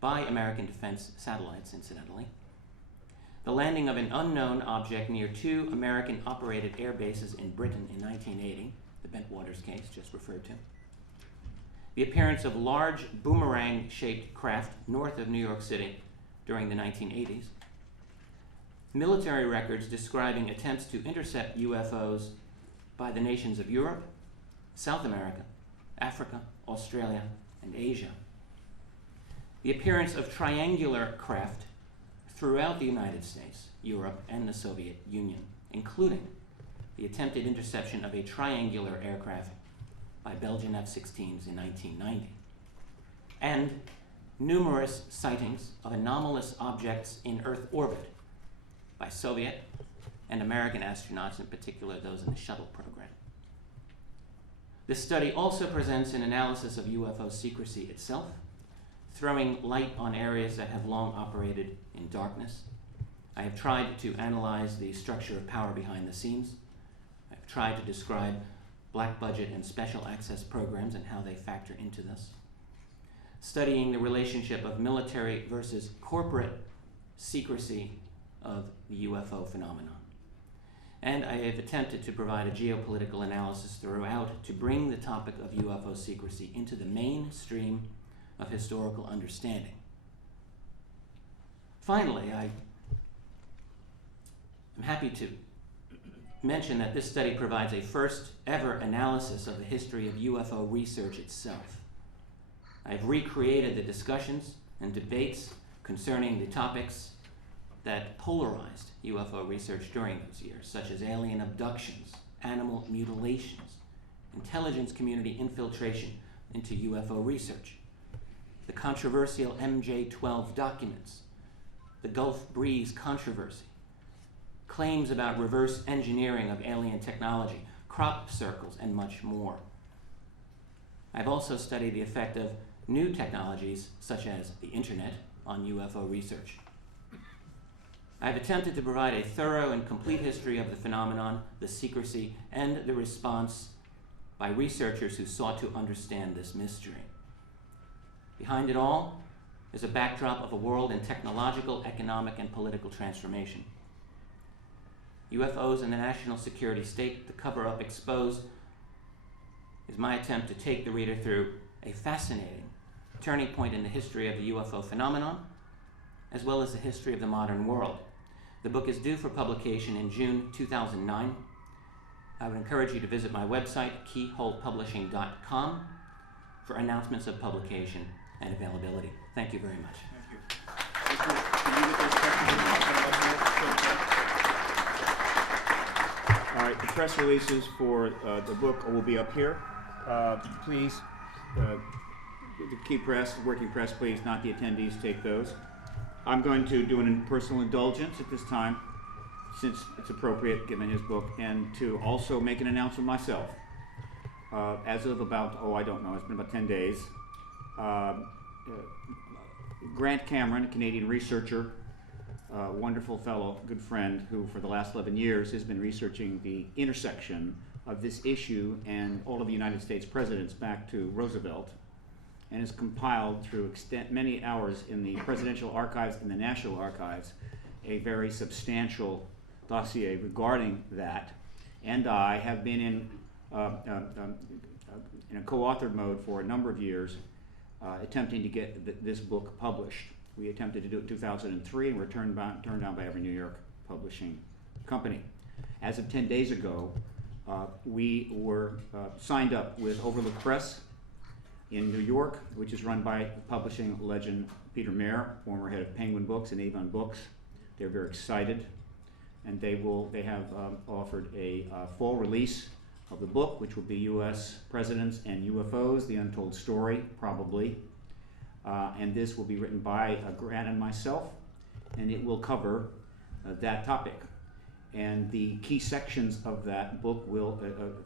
by American defense satellites, incidentally, the landing of an unknown object near 2 American-operated air bases in Britain in 1980, the Bentwaters case just referred to, the appearance of large boomerang-shaped craft north of New York City during the 1980s, military records describing attempts to intercept UFOs by the nations of Europe, South America, Africa, Australia, and Asia, the appearance of triangular craft throughout the United States, Europe, and the Soviet Union, including the attempted interception of a triangular aircraft by Belgian F-16s in 1990, and numerous sightings of anomalous objects in Earth orbit by Soviet and American astronauts, in particular those in the shuttle program. This study also presents an analysis of UFO secrecy itself, throwing light on areas that have long operated in darkness. I have tried to analyze the structure of power behind the scenes. I've tried to describe black budget and special access programs and how they factor into this. Studying the relationship of military versus corporate secrecy of the UFO phenomenon. And I have attempted to provide a geopolitical analysis throughout to bring the topic of UFO secrecy into the mainstream of historical understanding. Finally, I am happy to mention that this study provides a first ever analysis of the history of UFO research itself. I've recreated the discussions and debates concerning the topics that polarized UFO research during those years, such as alien abductions, animal mutilations, intelligence community infiltration into UFO research, the controversial MJ-12 documents, the Gulf Breeze controversy, claims about reverse engineering of alien technology, crop circles, and much more. I've also studied the effect of new technologies, such as the internet, on UFO research. I've attempted to provide a thorough and complete history of the phenomenon, the secrecy, and the response by researchers who sought to understand this mystery. Behind it all is a backdrop of a world in technological, economic, and political transformation. UFOs and the national security state, the cover-up exposed, is my attempt to take the reader through a fascinating turning point in the history of the UFO phenomenon, as well as the history of the modern world. The book is due for publication in June 2009. I would encourage you to visit my website, keyholepublishing.com, for announcements of publication and availability. Thank you very much. Thank you. Can you get those questions? All right, the press releases for the book will be up here. Please, the key press, working press, please, not the attendees, take those. I'm going to do an personal indulgence at this time, since it's appropriate given his book, and to also make an announcement myself. As of about, I don't know, it's been about 10 days, Grant Cameron, a Canadian researcher, wonderful fellow, good friend, who for the last 11 years has been researching the intersection of this issue and all of the United States presidents back to Roosevelt, and has compiled through many hours in the presidential archives and the national archives a very substantial dossier regarding that. And I have been in a co-authored mode for a number of years, attempting to get this book published. We attempted to do it in 2003 and were turned down by every New York publishing company. As of 10 days ago, we were signed up with Overlook Press in New York, which is run by publishing legend Peter Mayer, former head of Penguin Books and Avon Books. They're very excited, and they have offered a full release of the book, which will be U.S. Presidents and UFOs, The Untold Story, probably. And this will be written by Grant and myself, and it will cover that topic. And the key sections of that book will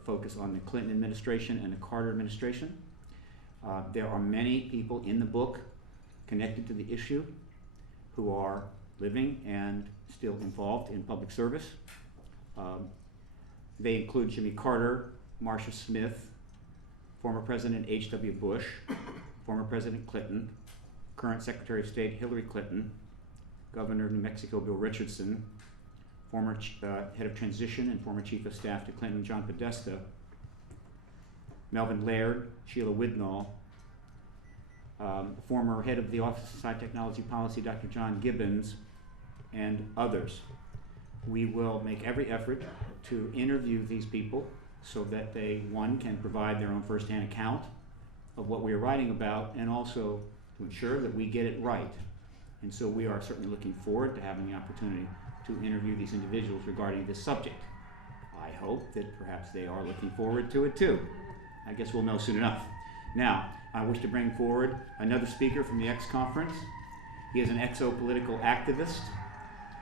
focus on the Clinton administration and the Carter administration. There are many people in the book connected to the issue who are living and still involved in public service. They include Jimmy Carter, Marcia Smith, former President H.W. Bush, former President Clinton, current Secretary of State Hillary Clinton, Governor of New Mexico Bill Richardson, former head of transition and former chief of staff to Clinton John Podesta, Melvin Leir, Sheila Widnall, former head of the Office of Science Technology Policy Dr. John Gibbons, and others. We will make every effort to interview these people so that they, one, can provide their own firsthand account of what we are writing about, and also to ensure that we get it right. And so we are certainly looking forward to having the opportunity to interview these individuals regarding this subject. I hope that perhaps they are looking forward to it too. I guess we'll know soon enough. Now, I wish to bring forward another speaker from the X Conference. He is an exopolitical activist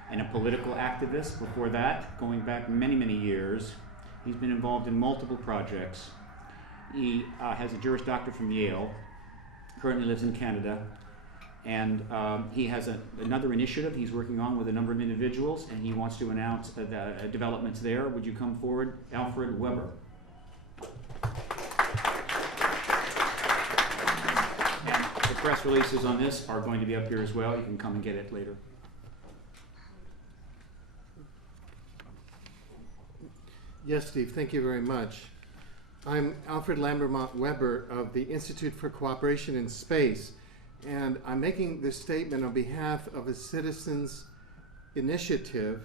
and a political activist before that, going back many, many years. He's been involved in multiple projects. He has a Juris Doctor from Yale, currently lives in Canada, and he has another initiative he's working on with a number of individuals, and he wants to announce the developments there. Would you come forward, Alfred Weber? And the press releases on this are going to be up here as well. You can come and get it later. Yes, Steve, thank you very much. I'm Alfred Lambermont Weber of the Institute for Cooperation in Space, and I'm making this statement on behalf of a citizens' initiative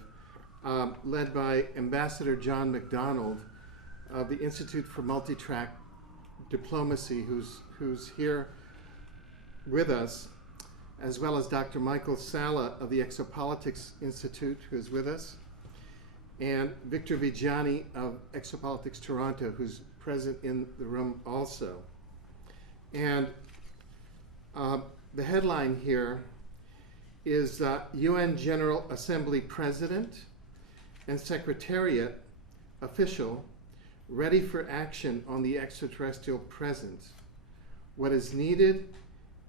led by Ambassador John McDonald of the Institute for Multi-Track Diplomacy, who's here with us, as well as Dr. Michael Sala of the Exopolitics Institute, who is with us, and Victor Vigiani of Exopolitics Toronto, who's present in the room also. And the headline here is UN General Assembly President and Secretariat official ready for action on the extraterrestrial presence. What is needed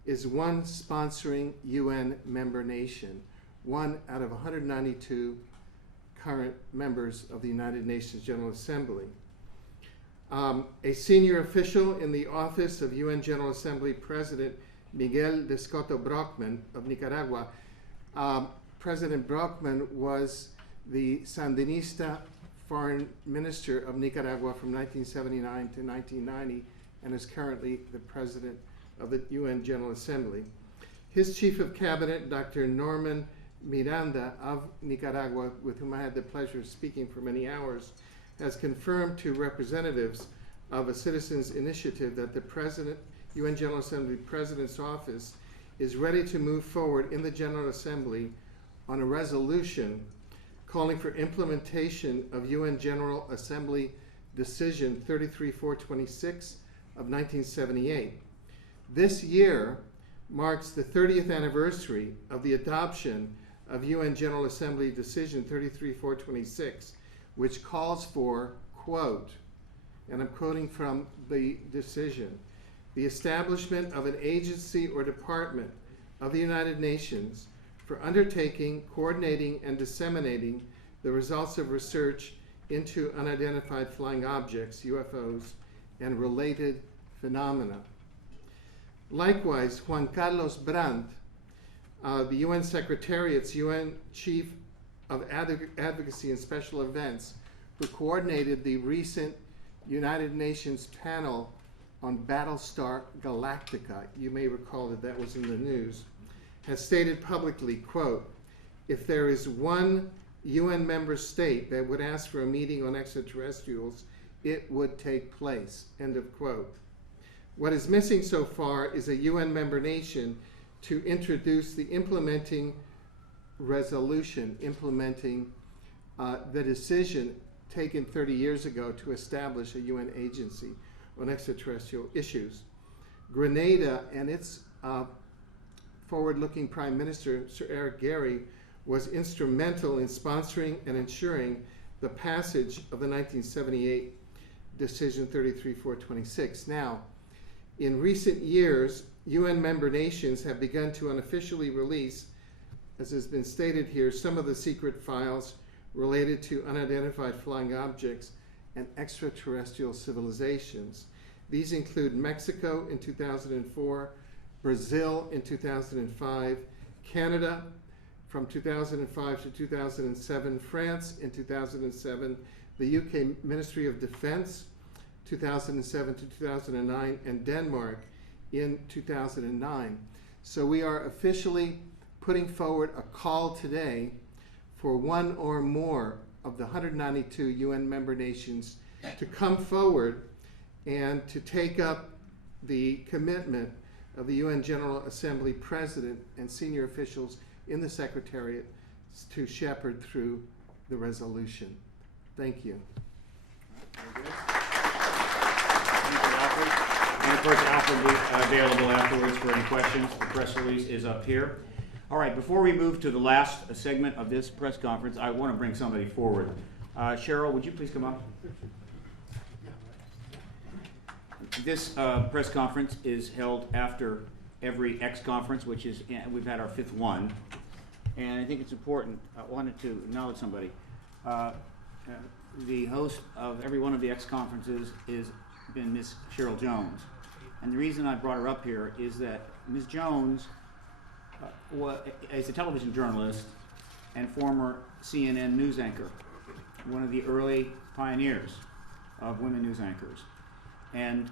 is one sponsoring UN member nation, one out of 192 current members of the United Nations General Assembly. A senior official in the Office of UN General Assembly President Miguel de Scotto Brockman of Nicaragua. President Brockman was the Sandinista foreign minister of Nicaragua from 1979 to 1990 and is currently the president of the UN General Assembly. His chief of cabinet, Dr. Norman Miranda of Nicaragua, with whom I had the pleasure of speaking for many hours, has confirmed to representatives of a citizens' initiative that the UN General Assembly President's office is ready to move forward in the General Assembly on a resolution calling for implementation of UN General Assembly Decision 33426 of 1978. This year marks the 30th anniversary of the adoption of UN General Assembly Decision 33426, which calls for, quote, and I'm quoting from the decision, the establishment of an agency or department of the United Nations for undertaking, coordinating, and disseminating the results of research into unidentified flying objects, UFOs, and related phenomena. Likewise, Juan Carlos Brandt, the UN Secretariat's UN Chief of Advocacy and Special Events, who coordinated the recent United Nations panel on Battlestar Galactica, you may recall that was in the news, has stated publicly, quote, if there is one UN member state that would ask for a meeting on extraterrestrials, it would take place, end of quote. What is missing so far is a UN member nation to introduce the implementing resolution, implementing the decision taken 30 years ago to establish a UN agency on extraterrestrial issues. Grenada and its forward-looking Prime Minister, Sir Eric Gary, was instrumental in sponsoring and ensuring the passage of the 1978 Decision 33426. Now, in recent years, UN member nations have begun to unofficially release, as has been stated here, some of the secret files related to unidentified flying objects and extraterrestrial civilizations. These include Mexico in 2004, Brazil in 2005, Canada from 2005 to 2007, France in 2007, the UK Ministry of Defense 2007 to 2009, and Denmark in 2009. So we are officially putting forward a call today for one or more of the 192 UN member nations to come forward and to take up the commitment of the UN General Assembly President and senior officials in the Secretariat to shepherd through the resolution. Thank you. Very good. Thank you, Alfred. And of course, Alfred will be available afterwards for any questions. The press release is up here. All right, before we move to the last segment of this press conference, I want to bring somebody forward. Cheryl, would you please come up? This press conference is held after every X conference, which is, we've had our 5th one. And I think it's important, I wanted to acknowledge somebody. The host of every one of the X conferences has been Miss Cheryl Jones. And the reason I brought her up here is that Ms. Jones is a television journalist and former CNN news anchor, one of the early pioneers of women news anchors. And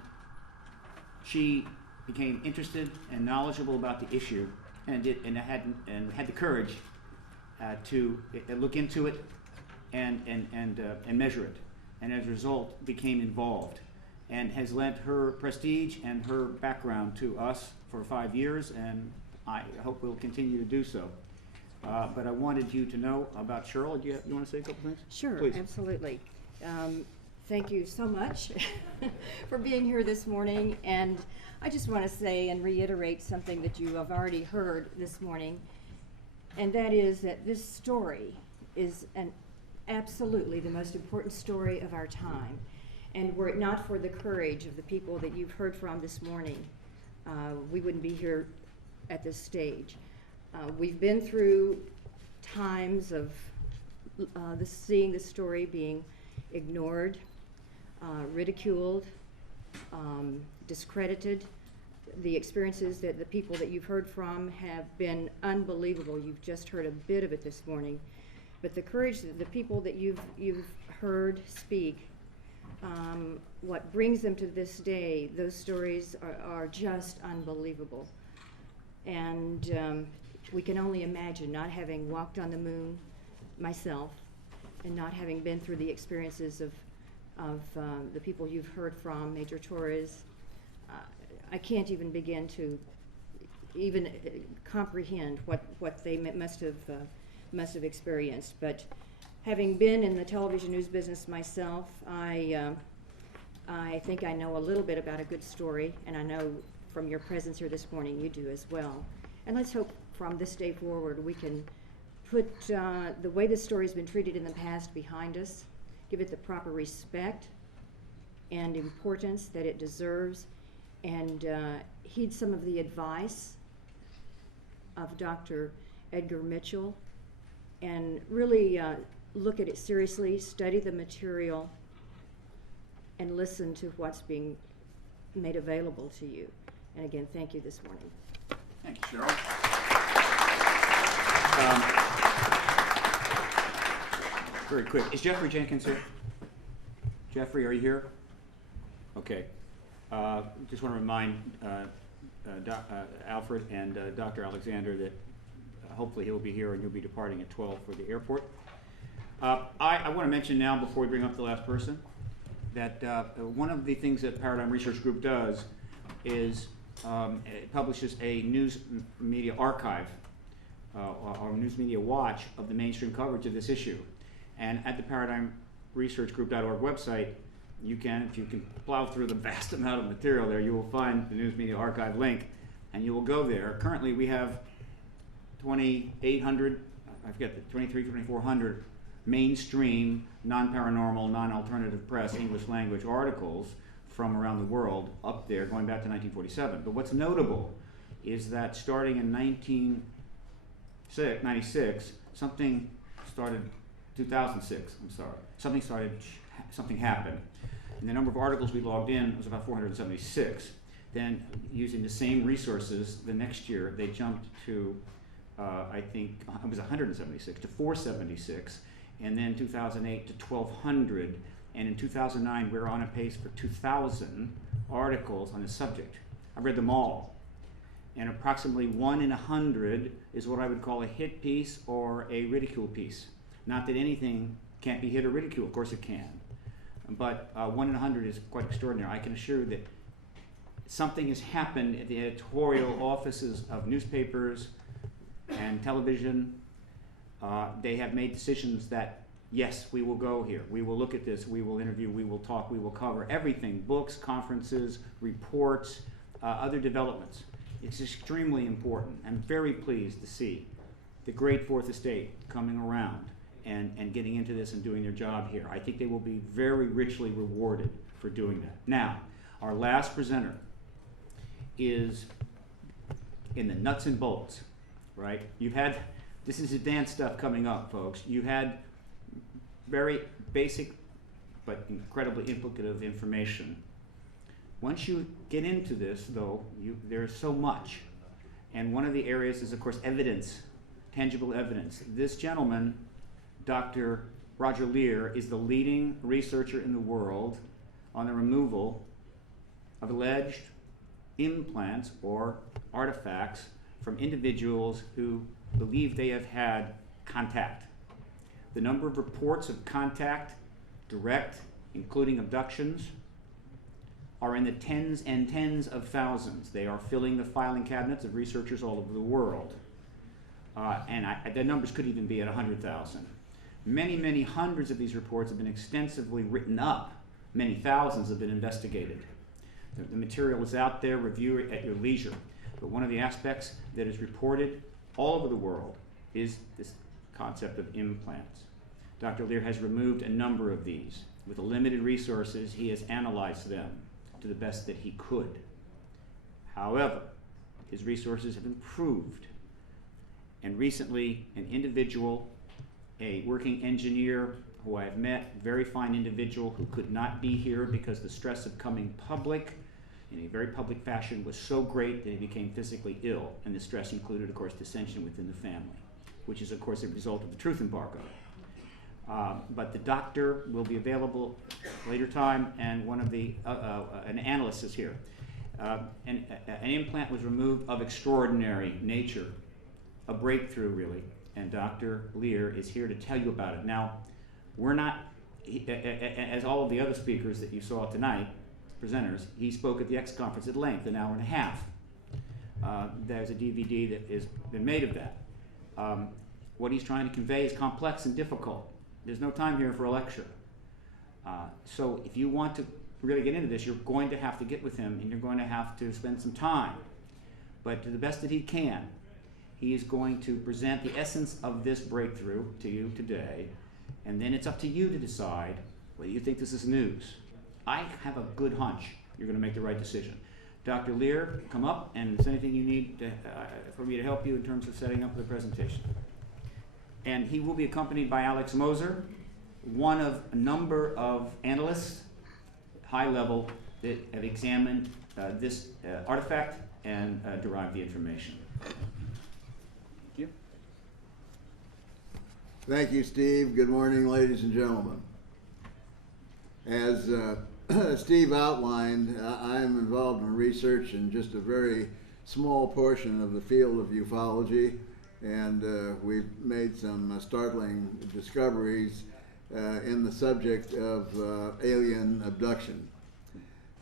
she became interested and knowledgeable about the issue and had the courage to look into it and measure it, and as a result became involved and has lent her prestige and her background to us for 5 years, and I hope we'll continue to do so. But I wanted you to know about Cheryl. You want to say a couple things? Sure, Please. absolutely. Thank you so much for being here this morning, and I just want to say and reiterate something that you have already heard this morning, and that is that this story is absolutely the most important story of our time. And were it not for the courage of the people that you've heard from this morning, we wouldn't be here at this stage. We've been through times of seeing the story being ignored, ridiculed, discredited. The experiences that the people that you've heard from have been unbelievable. You've just heard a bit of it this morning. But the courage that the people that you've heard speak, what brings them to this day, those stories are just unbelievable. And we can only imagine, not having walked on the moon myself and not having been through the experiences of the people you've heard from, Major Torres, I can't even begin to even comprehend what they must have experienced. But having been in the television news business myself, I think I know a little bit about a good story, and I know from your presence here this morning you do as well. And let's hope from this day forward we can put the way this story has been treated in the past behind us, give it the proper respect and importance that it deserves, and heed some of the advice of Dr. Edgar Mitchell, and really look at it seriously, study the material, and listen to what's being made available to you. And again, thank you this morning. Thank you, Cheryl. Very quick. Is Jeffrey Jenkins here? Jeffrey, are you here? Okay. Just want to remind Alfred and Dr. Alexander that hopefully he'll be here and he'll be departing at 12 for the airport. I want to mention now, before we bring up the last person, that one of the things that Paradigm Research Group does is it publishes a news media archive, or news media watch of the mainstream coverage of this issue. And at the ParadigmResearchGroup.org website, you can, if you can plow through the vast amount of material there, you will find the News Media Archive link, and you will go there. Currently, we have 2,800, I forget, 2,400 mainstream, non-paranormal, non-alternative press, English language articles from around the world up there, going back to 1947. But what's notable is that starting in 1996, something started, 2006, I'm sorry, something happened. And the number of articles we logged in was about 476. Then, using the same resources, the next year they jumped to, I think it was 176 to 476, and then 2008 to 1,200, and in 2009 we were on a pace for 2,000 articles on the subject. I read them all, and approximately 1 in 100 is what I would call a hit piece or a ridicule piece. Not that anything can't be hit or ridiculed, of course it can, but 1 in 100 is quite extraordinary. I can assure you that something has happened at the editorial offices of newspapers and television. They have made decisions that, yes, we will go here, we will look at this, we will interview, we will talk, we will cover everything, books, conferences, reports, other developments. It's extremely important. I'm very pleased to see the great Fourth Estate coming around and getting into this and doing their job here. I think they will be very richly rewarded for doing that. Now, our last presenter is in the nuts and bolts, right? This is advanced stuff coming up, folks. You had very basic but incredibly implicative information. Once you get into this, though, there's so much. And one of the areas is, of course, evidence, tangible evidence. This gentleman, Dr. Roger Leir, is the leading researcher in the world on the removal of alleged implants or artifacts from individuals who believe they have had contact. The number of reports of contact, direct, including abductions, are in the tens and tens of thousands. They are filling the filing cabinets of researchers all over the world. And the numbers could even be at 100,000. Many, many hundreds of these reports have been extensively written up. Many thousands have been investigated. The material is out there, review it at your leisure. But one of the aspects that is reported all over the world is this concept of implants. Dr. Leir has removed a number of these. With the limited resources, he has analyzed them to the best that he could. However, his resources have improved. And recently, an individual, a working engineer who I have met, very fine individual who could not be here because the stress of coming public in a very public fashion was so great that he became physically ill. And the stress included, of course, dissension within the family, which is, of course, a result of the truth embargo. But the doctor will be available later time, and one of the an analyst is here. An implant was removed of extraordinary nature, a breakthrough really, and Dr. Leir is here to tell you about it. Now, we're not, as all of the other speakers that you saw tonight, presenters, he spoke at the X conference at length, an hour and a half. There's a DVD that has been made of that. What he's trying to convey is complex and difficult. There's no time here for a lecture. So if you want to really get into this, you're going to have to get with him and you're going to have to spend some time. But to the best that he can, he is going to present the essence of this breakthrough to you today, and then it's up to you to decide whether you think this is news. I have a good hunch you're going to make the right decision. Dr. Leir, come up, and if there's anything you need for me to help you in terms of setting up the presentation. And he will be accompanied by Alex Moser, one of a number of analysts, high level, that have examined this artifact and derived the information. Thank you. Thank you, Steve. Good morning, ladies and gentlemen. As Steve outlined, I am involved in research in just a very small portion of the field of ufology, and we've made some startling discoveries in the subject of alien abduction.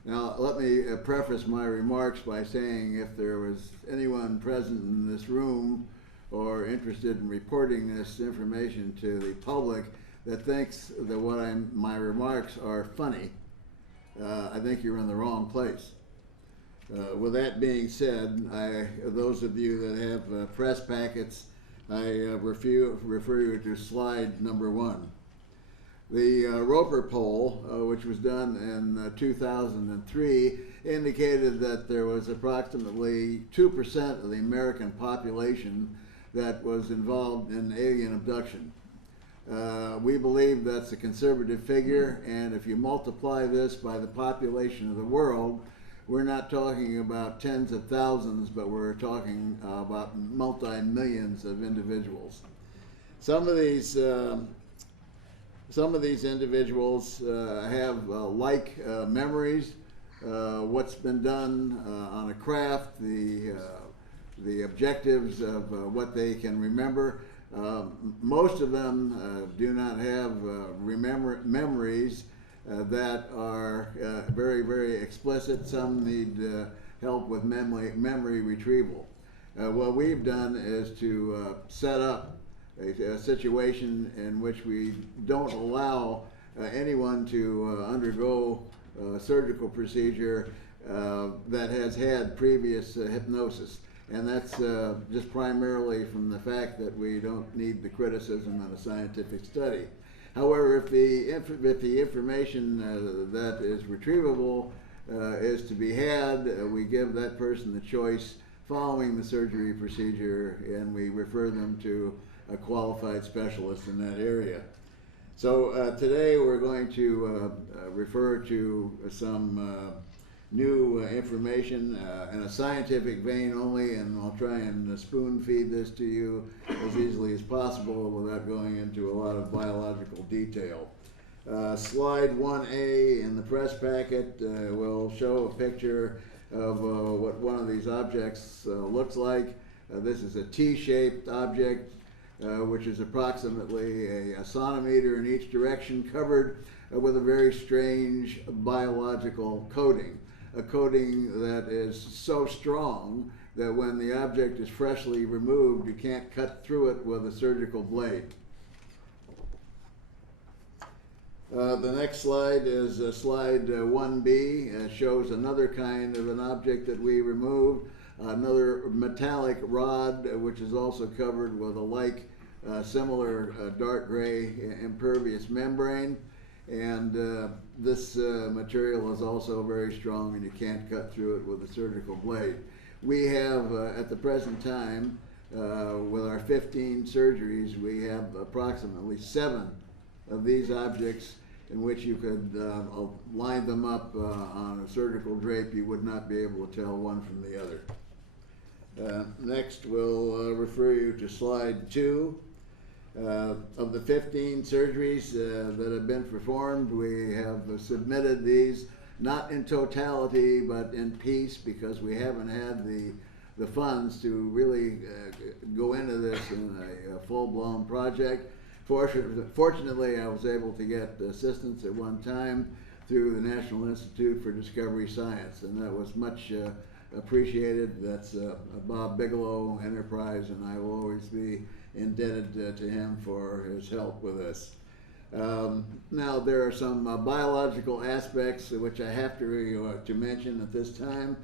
Now, let me preface my remarks by saying if there was anyone present in this room or interested in reporting this information to the public that thinks that my remarks are funny, I think you're in the wrong place. With that being said, those of you that have press packets, I refer you to slide number 1. The Roper poll, which was done in 2003, indicated that there was approximately 2% of the American population that was involved in alien abduction. We believe that's a conservative figure, and if you multiply this by the population of the world, we're not talking about tens of thousands, but we're talking about multi-millions of individuals. Some of these individuals have memories, what's been done on a craft, the objectives of what they can remember. Most of them do not have memories that are very, very explicit. Some need help with memory retrieval. What we've done is to set up a situation in which we don't allow anyone to undergo a surgical procedure that has had previous hypnosis. And that's just primarily from the fact that we don't need the criticism of a scientific study. However, if the information that is retrievable is to be had, we give that person the choice following the surgery procedure, and we refer them to a qualified specialist in that area. So today we're going to refer to some new information in a scientific vein only, and I'll try and spoon feed this to you as easily as possible without going into a lot of biological detail. Slide 1A in the press packet will show a picture of what one of these objects looks like. This is a T-shaped object which is approximately a sonometer in each direction, covered with a very strange biological coating. A coating that is so strong that when the object is freshly removed, you can't cut through it with a surgical blade. The next slide is slide 1B. Shows another kind of an object that we removed, another metallic rod, which is also covered with a similar dark gray impervious membrane. And this material is also very strong, and you can't cut through it with a surgical blade. We have, at the present time, with our 15 surgeries, we have approximately 7 of these objects in which you could line them up on a surgical drape. You would not be able to tell one from the other. Next, we'll refer you to slide 2. Of the 15 surgeries that have been performed, we have submitted these not in totality but in piece, because we haven't had the funds to really go into this in a full-blown project. Fortunately, I was able to get assistance at one time through the National Institute for Discovery Science, and that was much appreciated. That's Bob Bigelow Enterprise, and I will always be indebted to him for his help with this. Now, there are some biological aspects which I have to mention at this time.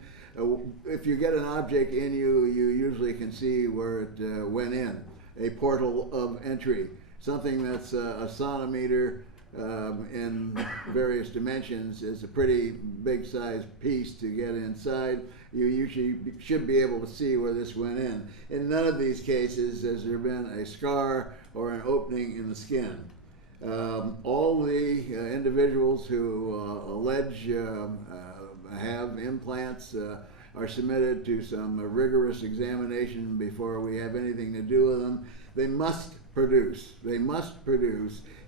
If you get an object in you, you usually can see where it went in, a portal of entry, something that's a sonometer in various dimensions is a pretty big sized piece to get inside. You usually should be able to see where this went in. In none of these cases has there been a scar or an opening in the skin. All the individuals who allege have implants are submitted to some rigorous examination before we have anything to do with them. They must produce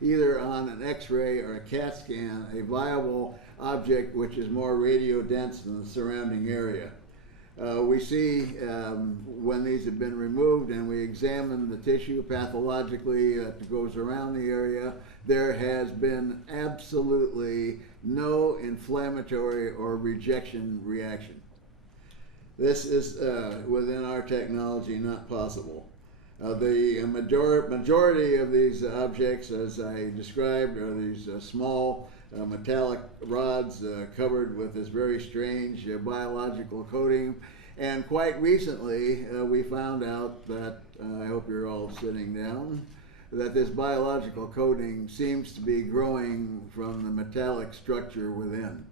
either on an X-ray or a CAT scan a viable object which is more radio dense than the surrounding area. We see when these have been removed and we examine the tissue pathologically that goes around the area, there has been absolutely no inflammatory or rejection reaction. This is within our technology not possible. The majority of these objects, as I described, are these small metallic rods covered with this very strange biological coating. And quite recently, we found out that, I hope you're all sitting down, that this biological coating seems to be growing from the metallic structure within.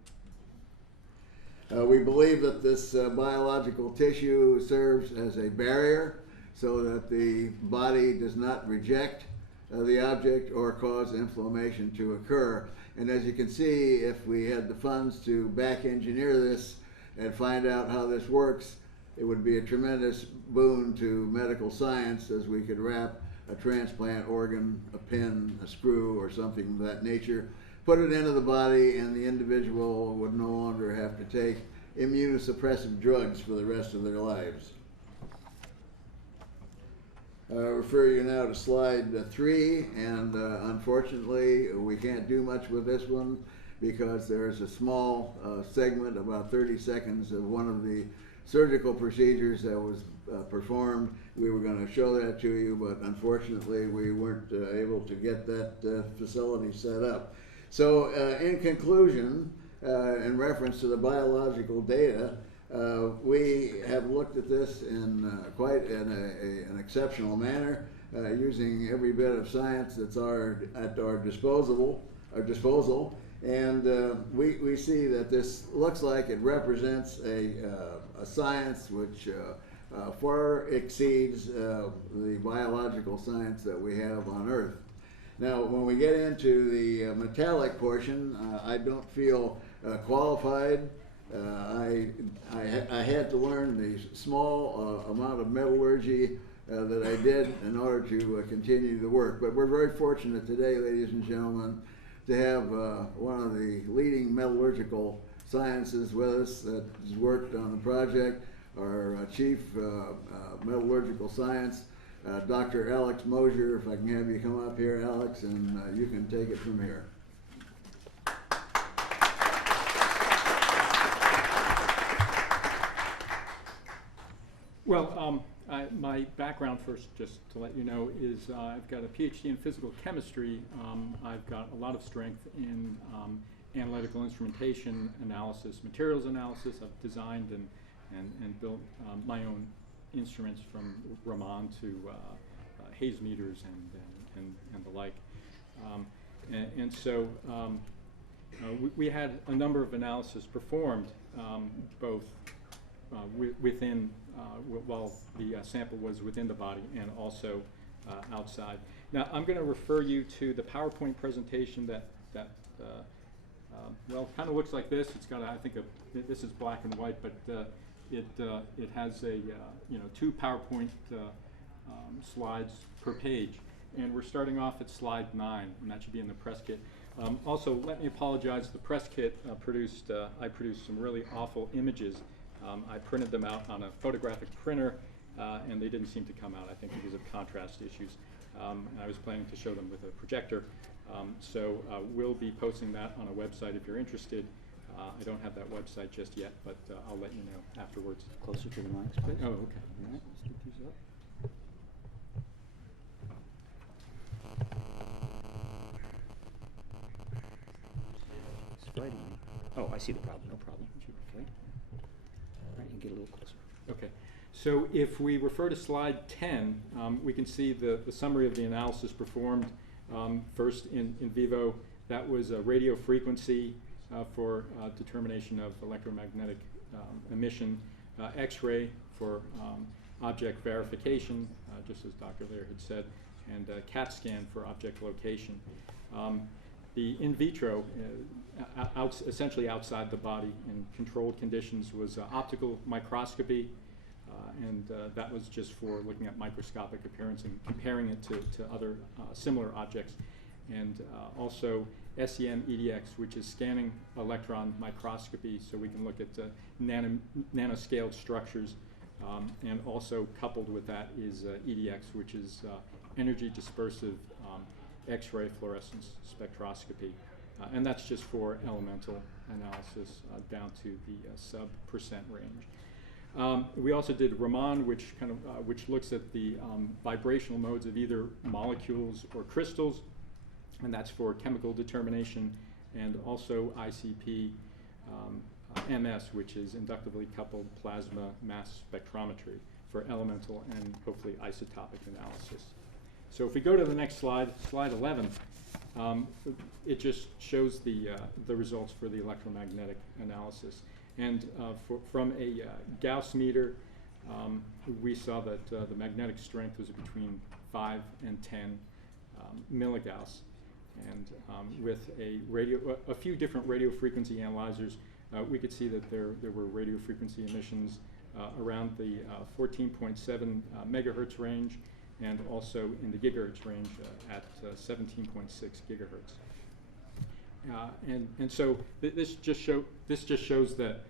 We believe that this biological tissue serves as a barrier so that the body does not reject the object or cause inflammation to occur. And as you can see, if we had the funds to back engineer this, and find out how this works, it would be a tremendous boon to medical science, as we could wrap a transplant organ, a pin, a screw, or something of that nature, put it into the body, and the individual would no longer have to take immunosuppressive drugs for the rest of their lives. I refer you now to slide 3, and unfortunately we can't do much with this one because there's a small segment, about 30 seconds, of one of the surgical procedures that was performed. We were going to show that to you, but unfortunately we weren't able to get that facility set up. So in conclusion, in reference to the biological data, we have looked at this in quite an exceptional manner, using every bit of science that's at our disposal, and we see that this looks like it represents a science which far exceeds the biological science that we have on Earth. Now, when we get into the metallic portion, I don't feel qualified. I had to learn the small amount of metallurgy that I did in order to continue the work. But we're very fortunate today, ladies and gentlemen, to have one of the leading metallurgical sciences with us that has worked on the project, our chief metallurgical science, Dr. Alex Moser. If I can have you come up here, Alex, and you can take it from here. Well, my background first, just to let you know, is I've got a PhD in physical chemistry. I've got a lot of strength in analytical instrumentation analysis, materials analysis. I've designed and built my own instruments from Raman to haze meters and the like. So we had a number of analyses performed, both within, while the sample was within the body, and also outside. Now, I'm going to refer you to the PowerPoint presentation that well, kind of looks like this. It's got, I think, this is black and white, but it has a 2 PowerPoint slides per page, and we're starting off at slide 9, and that should be in the press kit. Also, let me apologize. The press kit I produced some really awful images. I printed them out on a photographic printer, and they didn't seem to come out, I think, because of contrast issues. And I was planning to show them with a projector. So we'll be posting that on a website if you're interested. I don't have that website just yet, but I'll let you know afterwards. Closer to the mics, please. Oh, okay. All right, let's get these up. It's fighting me. Oh, I see the problem. No problem. Okay. All right, and get a little closer. Okay. So if we refer to slide 10, we can see the summary of the analysis performed. First in vivo, that was a radio frequency for determination of electromagnetic emission, X-ray for object verification, just as Dr. Leir had said, and CAT scan for object location. The in vitro, essentially outside the body in controlled conditions, was optical microscopy, and that was just for looking at microscopic appearance and comparing it to other similar objects. And also SEM EDX, which is scanning electron microscopy, so we can look at nanoscaled structures. And also coupled with that is EDX, which is energy dispersive X-ray fluorescence spectroscopy. And that's just for elemental analysis down to the sub% range. We also did Raman, which which looks at the vibrational modes of either molecules or crystals, and that's for chemical determination, and also ICP MS, which is inductively coupled plasma mass spectrometry for elemental and hopefully isotopic analysis. So if we go to the next slide, slide 11, it just shows the results for the electromagnetic analysis. And from a Gauss meter, we saw that the magnetic strength was between 5 and 10 milligauss. And with a few different radio frequency analyzers, we could see that there were radio frequency emissions around the 14.7 megahertz range, and also in the gigahertz range at 17.6 gigahertz. And so this just shows that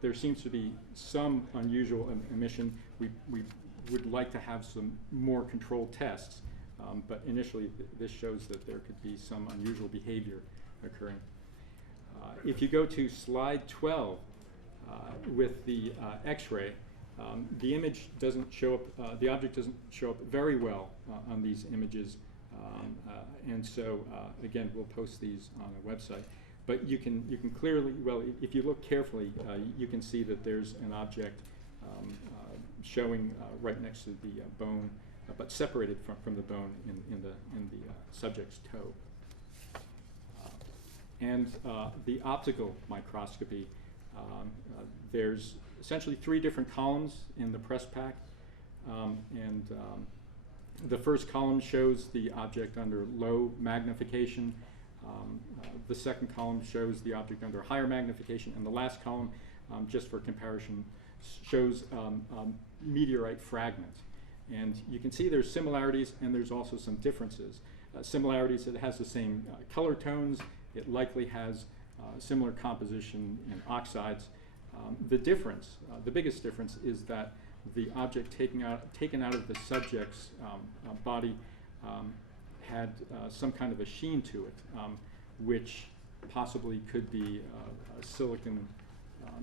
there seems to be some unusual emission. We would like to have some more controlled tests, but initially this shows that there could be some unusual behavior occurring. If you go to slide 12 with the X-ray, the image doesn't show up, the object doesn't show up very well on these images, and so again, we'll post these on our website. But you can clearly, well, if you look carefully, you can see that there's an object showing right next to the bone, but separated from the bone in the subject's toe. And the optical microscopy, there's essentially 3 different columns in the press pack, and the first column shows the object under low magnification. The second column shows the object under higher magnification, and the last column, just for comparison, shows meteorite fragments. And you can see there's similarities and there's also some differences. Similarities, it has the same color tones, it likely has similar composition in oxides. The difference, the biggest difference, is that the object taken out of the subject's body had some kind of a sheen to it, which possibly could be a silicon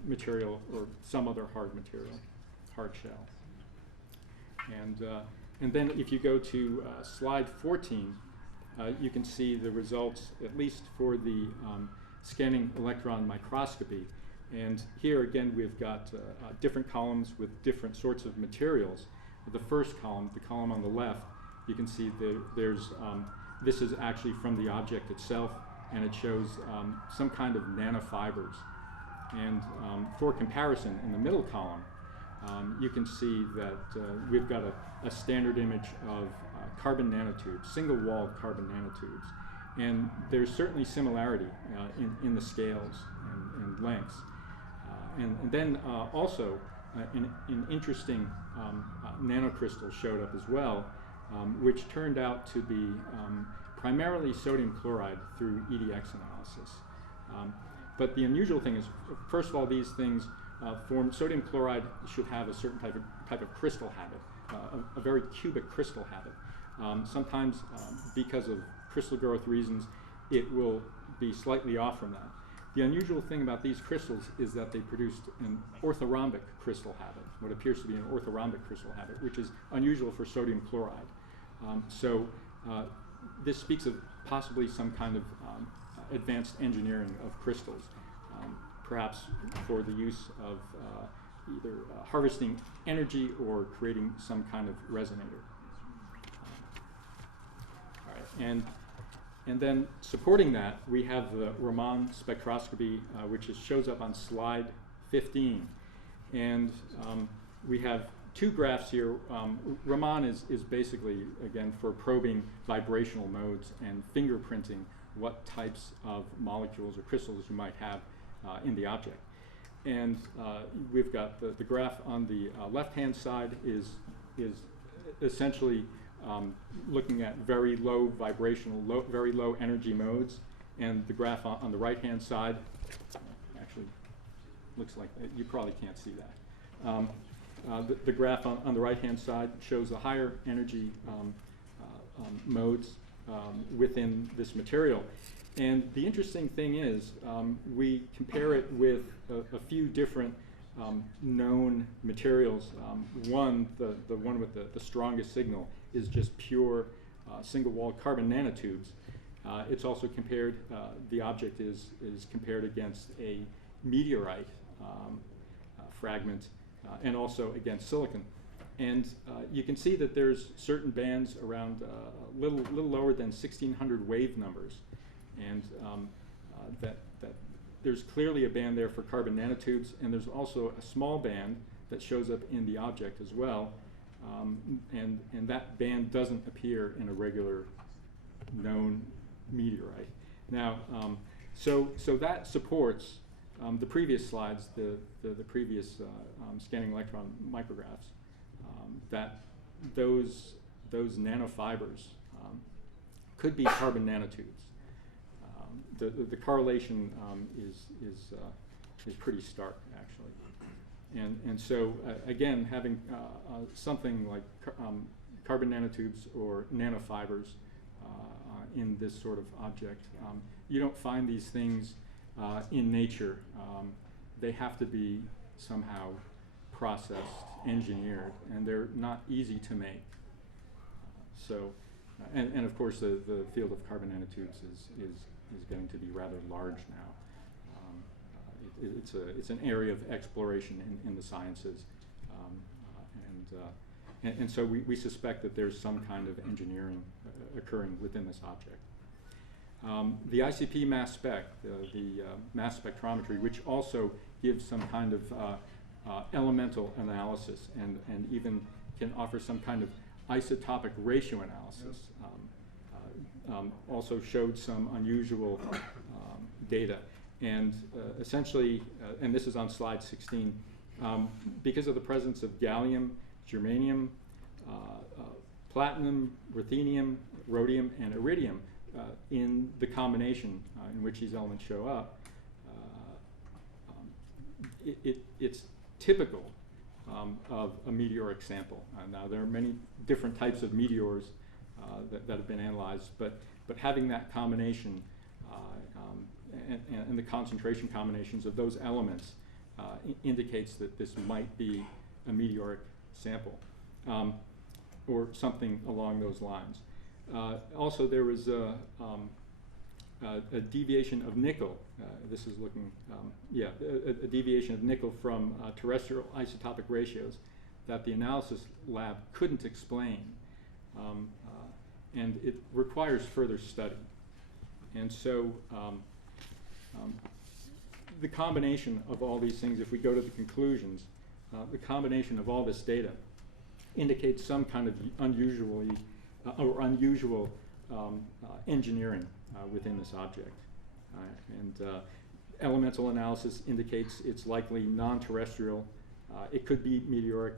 material or some other hard material, hard shell. And then if you go to slide 14, you can see the results, at least for the scanning electron microscopy. And here again, we've got different columns with different sorts of materials. The first column, the column on the left, you can see there's, this is actually from the object itself, and it shows some kind of nanofibers. And for comparison, in the middle column, you can see that we've got a standard image of carbon nanotubes, single-walled carbon nanotubes. And there's certainly similarity in the scales and lengths. And then also an interesting nanocrystal showed up as well, which turned out to be primarily sodium chloride through EDX analysis. But the unusual thing is, first of all, these things sodium chloride should have a certain type of crystal habit, a very cubic crystal habit. Sometimes, because of crystal growth reasons, it will be slightly off from that. The unusual thing about these crystals is that they produced an orthorhombic crystal habit, what appears to be an orthorhombic crystal habit, which is unusual for sodium chloride. So this speaks of possibly some kind of advanced engineering of crystals, perhaps for the use of either harvesting energy or creating some kind of resonator. All right, and then supporting that, we have the Raman spectroscopy, which shows up on slide 15. And we have 2 graphs here. Raman is basically, again, for probing vibrational modes and fingerprinting what types of molecules or crystals you might have in the object. And we've got the graph on the left-hand side is essentially looking at very low vibrational, very low energy modes, and the graph on the right-hand side actually looks like, you probably can't see that. The graph on the right-hand side shows the higher energy modes within this material. And the interesting thing is, we compare it with a few different known materials. One, the one with the strongest signal, is just pure single-walled carbon nanotubes. It's also compared, the object is compared against a meteorite fragment and also against silicon. And you can see that there's certain bands around a little lower than 1600 wave numbers. And that there's clearly a band there for carbon nanotubes, and there's also a small band that shows up in the object as well. And that band doesn't appear in a regular known meteorite. Now, so that supports the previous slides, the previous scanning electron micrographs, that those nanofibers could be carbon nanotubes. The correlation is pretty stark, actually. And so, again, having something like carbon nanotubes or nanofibers in this sort of object, you don't find these things in nature. They have to be somehow processed, engineered, and they're not easy to make. And of course, the field of carbon nanotubes is getting to be rather large now. It's an area of exploration in the sciences, and so we suspect that there's some kind of engineering occurring within this object. The ICP mass spec, the mass spectrometry, which also gives some kind of elemental analysis and even can offer some kind of isotopic ratio analysis, also showed some unusual data. And essentially, and this is on slide 16, because of the presence of gallium, germanium, platinum, ruthenium, rhodium, and iridium in the combination in which these elements show up, it's typical of a meteoric sample. Now, there are many different types of meteors that have been analyzed, but having that combination and the concentration combinations of those elements indicates that this might be a meteoric sample or something along those lines. Also, there was a deviation of nickel. This is looking, a deviation of nickel from terrestrial isotopic ratios that the analysis lab couldn't explain, and it requires further study. And so the combination of all these things, if we go to the conclusions, the combination of all this data indicates some kind of unusual engineering within this object. Elemental analysis indicates it's likely non-terrestrial. It could be meteoric,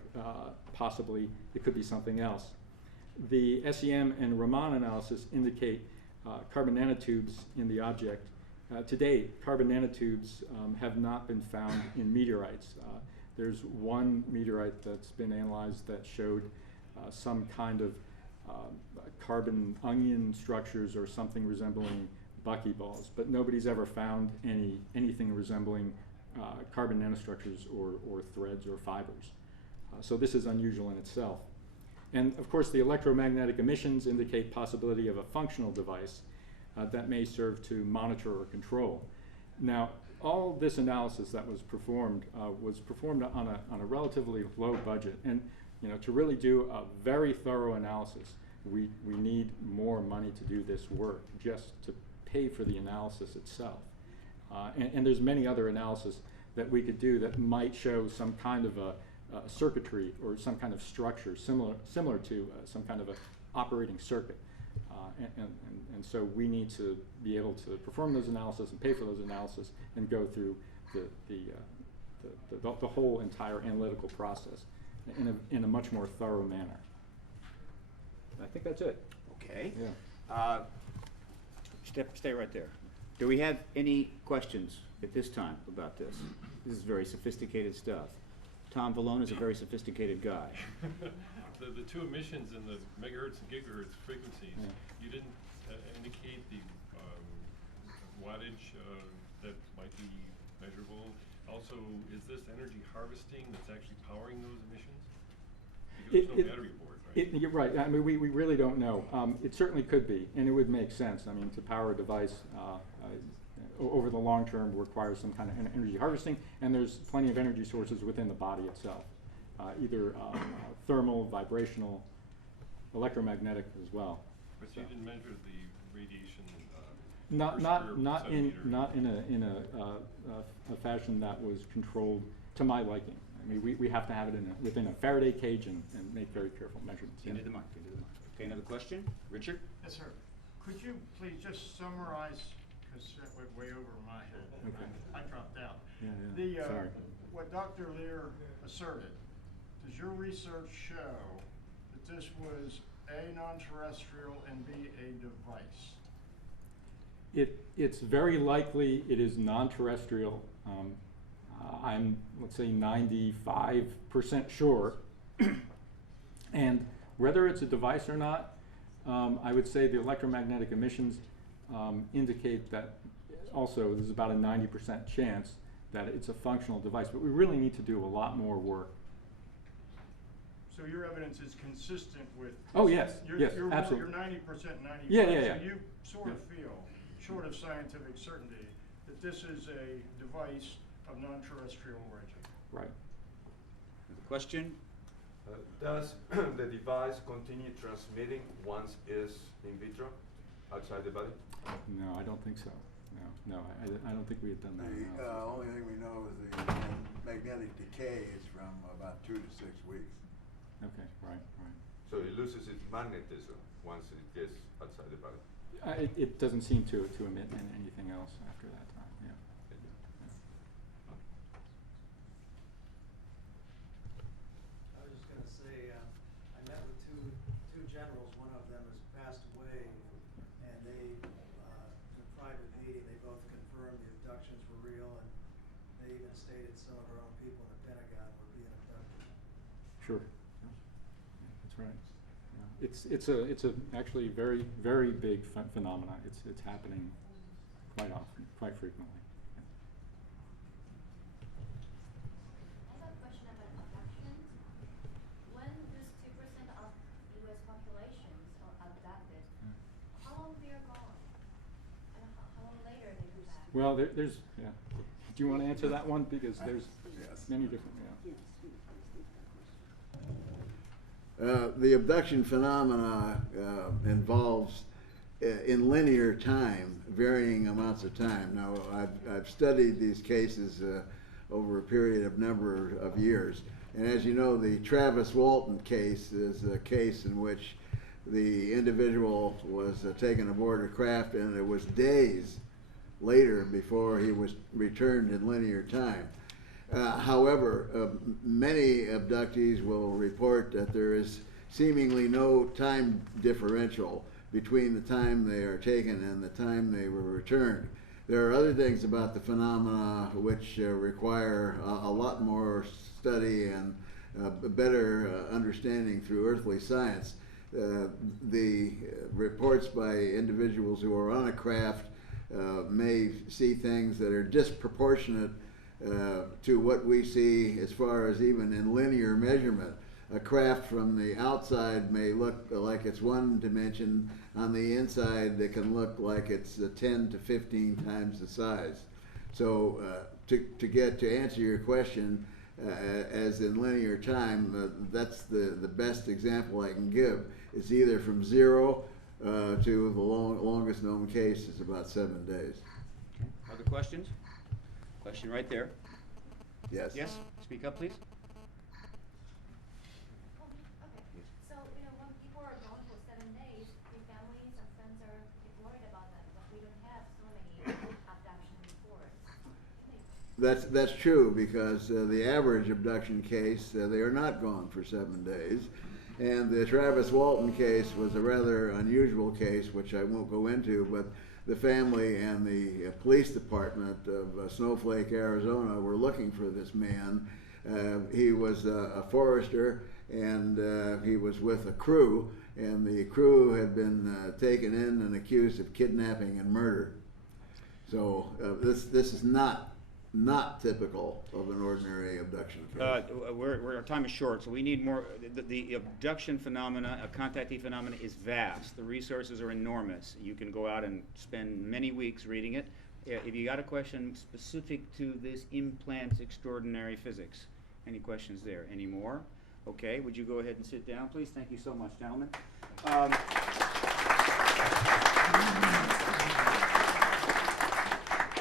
possibly. It could be something else. The SEM and Raman analysis indicate carbon nanotubes in the object. To date, carbon nanotubes have not been found in meteorites. There's one meteorite that's been analyzed that showed some kind of carbon onion structures or something resembling buckyballs, but nobody's ever found anything resembling carbon nanostructures or threads or fibers. So this is unusual in itself. And of course, the electromagnetic emissions indicate possibility of a functional device that may serve to monitor or control. Now, all this analysis that was performed on a relatively low budget, and to really do a very thorough analysis, we need more money to do this work, just to pay for the analysis itself. And there's many other analysis that we could do that might show some kind of a circuitry or some kind of structure similar to some kind of an operating circuit. And so we need to be able to perform those analysis and pay for those analysis and go through the whole entire analytical process in a much more thorough manner. I think that's it. Okay. Yeah. Stay right there. Do we have any questions at this time about this? This is very sophisticated stuff. Tom Vallone is a very sophisticated guy. The two emissions in the megahertz and gigahertz frequencies, you didn't indicate the wattage that might be measurable. Also, is this energy harvesting that's actually powering those emissions? Because there's no battery board, right? You're right. I mean, we really don't know. It certainly could be, and it would make sense. I mean, to power a device over the long term requires some kind of energy harvesting, and there's plenty of energy sources within the body itself, either thermal, vibrational, electromagnetic as well. But you didn't measure the radiation. Not in a fashion that was controlled to my liking. I mean, we have to have it within a Faraday cage and make very careful measurements. Into the mic. Okay, another question? Richard? Yes, sir. Could you please just summarize because that went way over my head. Okay. I dropped out. Yeah. Sorry. What Dr. Leir asserted, does your research show that this was A, non-terrestrial, and B, a device? It's very likely it is non-terrestrial. I'm, let's say, 95% sure. And whether it's a device or not, I would say the electromagnetic emissions indicate that also there's about a 90% chance that it's a functional device. But we really need to do a lot more work. So your evidence is consistent with... Oh, yes, yes, you're absolutely. You're 90%, 95%. Yeah. So you sort of feel, short of scientific certainty, that this is a device of non-terrestrial origin. Right. Question? Does the device continue transmitting once it's in vitro, outside the body? No, I don't think so. No, I don't think we had done that. The only thing we know is the magnetic decay is from about 2 to 6 weeks. Okay, right. So it loses its magnetism once it gets outside the body? It doesn't seem to emit anything else after that time, yeah. I was just going to say, I met with two generals. One of them has passed away, and they, in a private meeting, they both confirmed the abductions were real, and they even stated some of our own people in the Pentagon were being abducted. Sure. Yeah. That's right. Yeah. It's a actually very, very big phenomena. It's happening quite often, quite frequently. I have a question about abductions. When this 2% of U.S. populations are abducted, how long they are gone? And how long later they come back? Well, there's, yeah. Do you want to answer that one? Because there's many different, yeah. The abduction phenomena involves, in linear time, varying amounts of time. Now, I've studied these cases over a period of number of years. And as you know, the Travis Walton case is a case in which the individual was taken aboard a craft, and it was days later before he was returned in linear time. However, many abductees will report that there is seemingly no time differential between the time they are taken and the time they were returned. There are other things about the phenomena which require a lot more study and better understanding through earthly science. The reports by individuals who are on a craft may see things that are disproportionate to what we see as far as even in linear measurement. A craft from the outside may look like it's one dimension. On the inside, it can look like it's 10 to 15 times the size. So to answer your question, as in linear time, that's the best example I can give. It's either from 0 to the longest known case is about 7 days. Okay. Other questions? Question right there. Yes. Yes? Speak up, please. Okay. So, when people are gone for 7 days, your families and friends are worried about that, but we don't have so many abduction reports. That's true, because the average abduction case, they are not gone for 7 days. And the Travis Walton case was a rather unusual case, which I won't go into, but the family and the police department of Snowflake, Arizona were looking for this man. He was a forester, and he was with a crew, and the crew had been taken in and accused of kidnapping and murder. So this is not typical of an ordinary abduction case. Our time is short, so we need more. The abduction phenomena, contactee phenomena, is vast. The resources are enormous. You can go out and spend many weeks reading it. If you got a question specific to this implant's extraordinary physics, any questions there? Any more? Okay, would you go ahead and sit down, please? Thank you so much, gentlemen.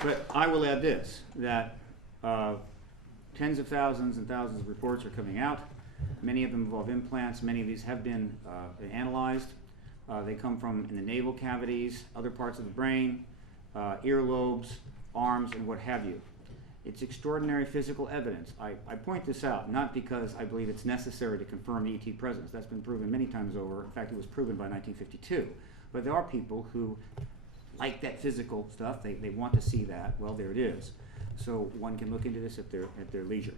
But I will add this, that tens of thousands and thousands of reports are coming out. Many of them involve implants. Many of these have been analyzed. They come from in the navel cavities, other parts of the brain. earlobes, arms, and what have you. It's extraordinary physical evidence. I point this out not because I believe it's necessary to confirm ET presence. That's been proven many times over. In fact, it was proven by 1952. But there are people who like that physical stuff. They want to see that. Well, there it is. So one can look into this at their leisure.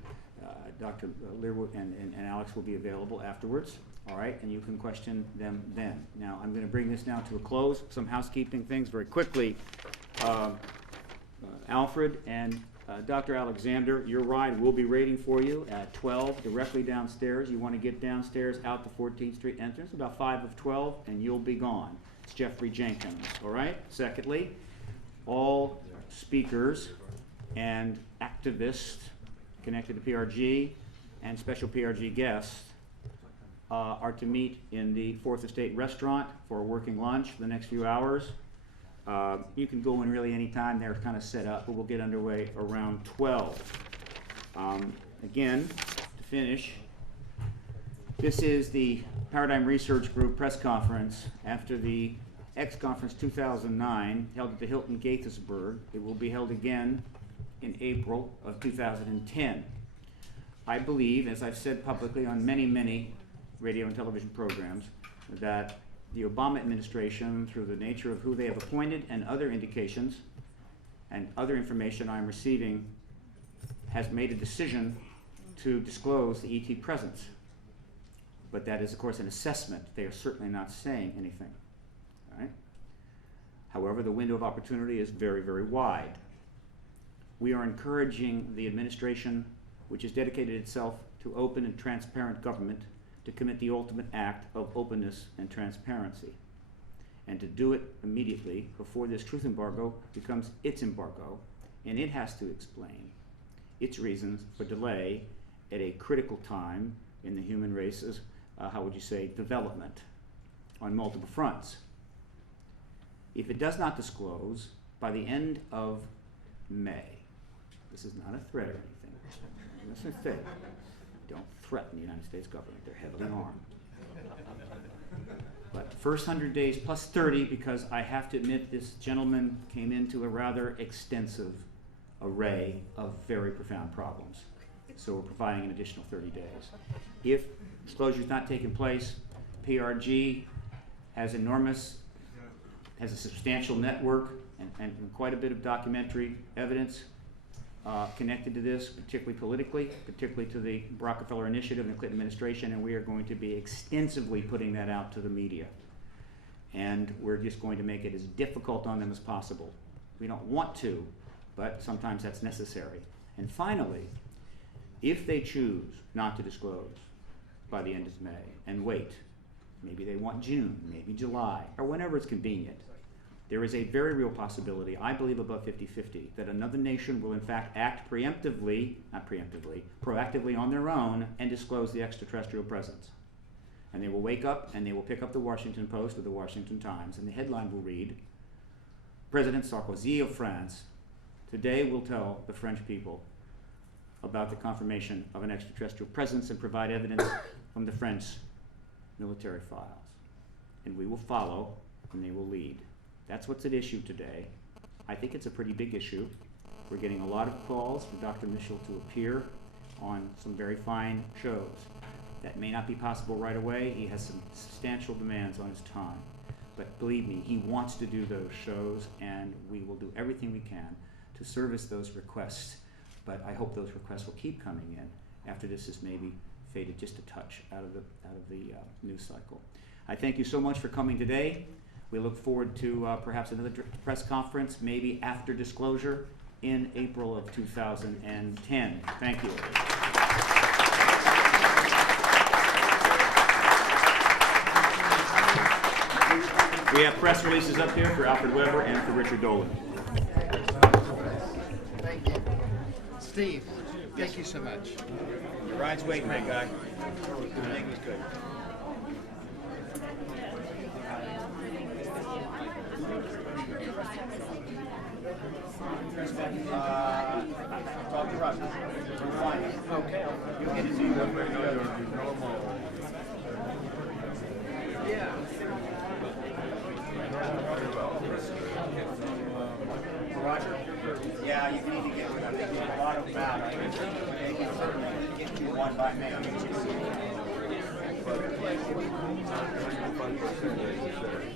Dr. Leir and Alex will be available afterwards. All right, and you can question them then. Now, I'm going to bring this now to a close. Some housekeeping things very quickly. Alfred and Dr. Alexander, your ride will be waiting for you at 12 directly downstairs. You want to get downstairs out the 14th Street entrance about 5 of 12, and you'll be gone. It's Jeffrey Jenkins, all right? Secondly, all speakers and activists connected to PRG and special PRG guests are to meet in the Fourth Estate restaurant for a working lunch for the next few hours. You can go in really any time. They're kind of set up, but we'll get underway around 12. Again, to finish, this is the Paradigm Research Group press conference after the X Conference 2009 held at the Hilton Gaithersburg. It will be held again in April of 2010. I believe, as I've said publicly on many, many radio and television programs, that the Obama administration, through the nature of who they have appointed and other indications and other information I'm receiving, has made a decision to disclose the ET presence. But that is, of course, an assessment. They are certainly not saying anything. All right? However, the window of opportunity is very, very wide. We are encouraging the administration, which has dedicated itself to open and transparent government, to commit the ultimate act of openness and transparency, and to do it immediately before this truth embargo becomes its embargo, and it has to explain its reasons for delay at a critical time in the human race's, how would you say, development on multiple fronts. If it does not disclose by the end of May, this is not a threat or anything. Listen to me. Don't threaten the United States government. They're heavily armed. But the first 100 days plus 30, because I have to admit this gentleman came into a rather extensive array of very profound problems. So we're providing an additional 30 days. If disclosure is not taking place, PRG has a substantial network and quite a bit of documentary evidence connected to this, particularly politically, particularly to the Rockefeller Initiative and the Clinton administration, and we are going to be extensively putting that out to the media. And we're just going to make it as difficult on them as possible. We don't want to, but sometimes that's necessary. And finally, if they choose not to disclose by the end of May and wait, maybe they want June, maybe July, or whenever it's convenient, there is a very real possibility, I believe above 50-50, that another nation will in fact act proactively on their own and disclose the extraterrestrial presence. And they will wake up and they will pick up the Washington Post or the Washington Times, and the headline will read, President Sarkozy of France today will tell the French people about the confirmation of an extraterrestrial presence and provide evidence from the French military files. And we will follow and they will lead. That's what's at issue today. I think it's a pretty big issue. We're getting a lot of calls for Dr. Mitchell to appear on some very fine shows. That may not be possible right away. He has some substantial demands on his time. But believe me, he wants to do those shows, and we will do everything we can to service those requests. But I hope those requests will keep coming in after this is maybe faded just a touch out of the news cycle. I thank you so much for coming today. We look forward to perhaps another press conference, maybe after disclosure, in April of 2010. Thank you. We have press releases up here for Alfred Weber and for Richard Dolan. Thank you. Steve, thank you so much. Your ride's waiting, big guy. Everything was good. Talk to Russ. We're fine. Okay. You'll get it. Yeah. one by me. 95%, as you said.